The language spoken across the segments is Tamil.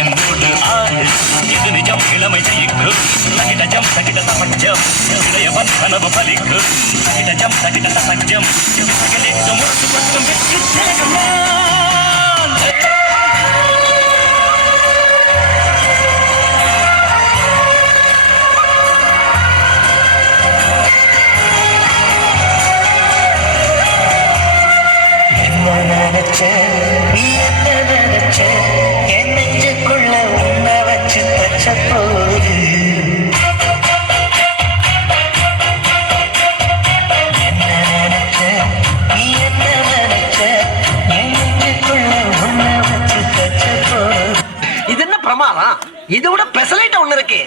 என்னோடு ஆடு இது நிஜம் இளமை ஜெயிக்கும் தகிடஜம் தகிட தபஞ்சம் இளையவன் கனவு பலிக்கும் தகிடஜம் தகிட தபஞ்சம் தகிலிட்டு முட்டு பட்டும் வெற்றி நீ என்ன நினைச்ச என் நெஞ்சுக்குள்ள உன்னை வச்சு தச்ச போது என்ன நினைச்ச நீ என்ன நினைச்ச என் நெஞ்சுக்குள்ள உன்னை வச்சு தச்ச போது. இது என்ன பிரமாதம்? இதை விட பெசலைட்ட ஒண்ணு இருக்கு.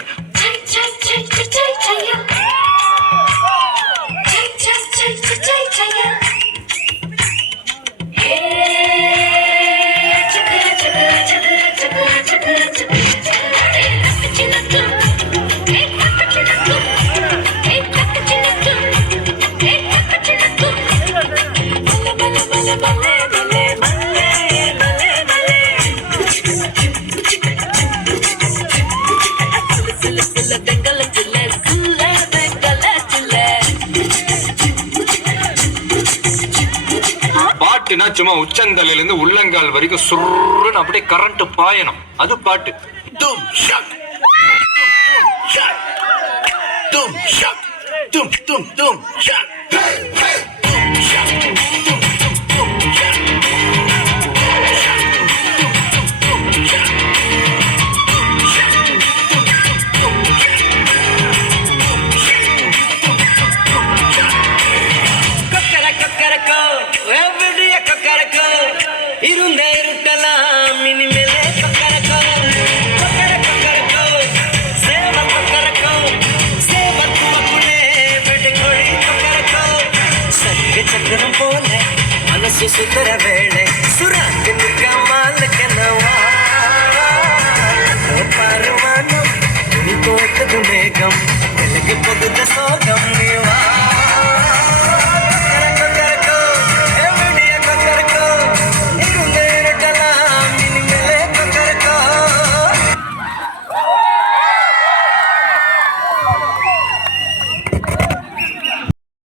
பாட்டுனா சும்மா உச்சந்தலையில இருந்து உள்ளங்கால் வரைக்கும் சுருன்னு அப்படியே கரண்ட் பாயணும். அது பாட்டு. தும் ஷக் தும் ஷக் தும் தும் தும் ஷக் இருந்த இருட்டலாம் இனிமேலே கொக்கரக்கோ கொக்கரக்கோ சேவ கொக்கரக்கோ சேவ துமக்குள்ளே வெட்டுக்கொழி கொக்கரக்கோ சக்கு சக்கரம் போல மனசு சுத்தர வேளை சுராக்கு நிற்காமலுக்கென்னவா பருவானம் நீ தோட்டது மேகம் தெலுங்கு பொதுத சோக